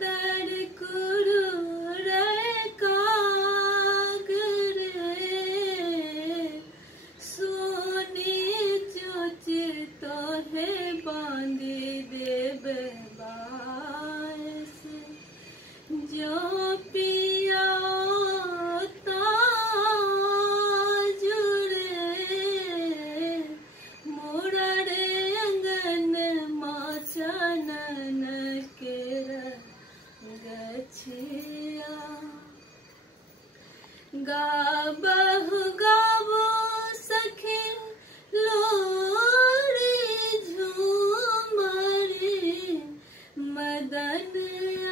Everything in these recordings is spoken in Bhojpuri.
तर कुरु रे कागरे सोनी चोचे तो है बांधी देव बास जो पिया गाबहु गावो सखी लोरी झूमरी मदन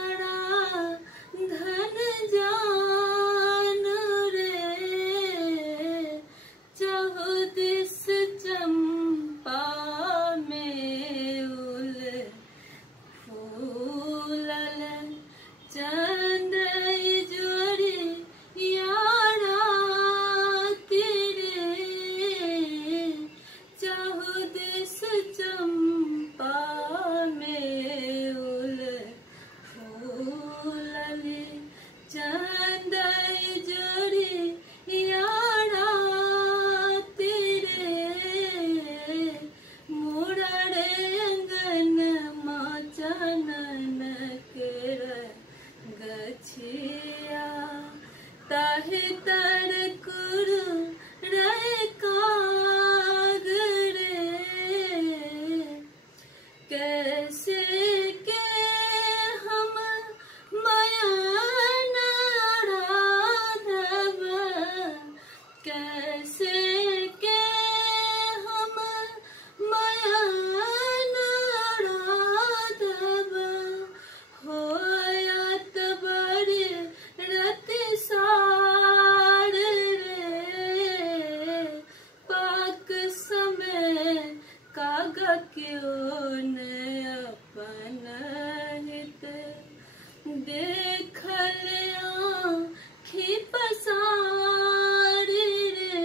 अड़ा धन जान रे चहुदिस चंपा में उल फूलल चंद जोड़ी चंपा में उल फूलले चंद जोड़ी यारा तेरे मुरारे अंगन माचनन केर गछिया ताहे तर कुरु रे कागरे कैसे के हम मयन राधव कैसे के हम मयन राधव होयत बड़ी रति सार रे पाक समय कागा क्यों न अपन हित देख आँखी पसारी रे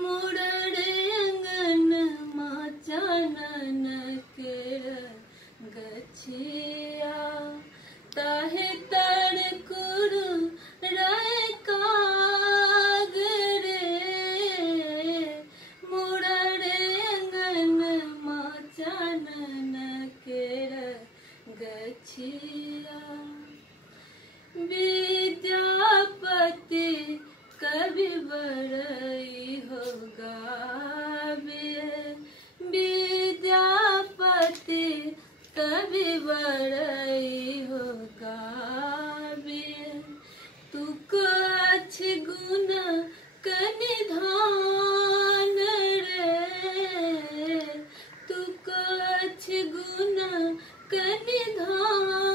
मुरड़े अंगन माचनन केर गछिया ताहे तर कुरु रे कागरे मुरड़े अंगन माचनन केर गछिया विद्यापति कवि बड़ई हो गावे विद्यापति कवि बड़ई हो गावे तुक अच्छ गुण कनिधान रे तुक अच्छ गुण कनिधान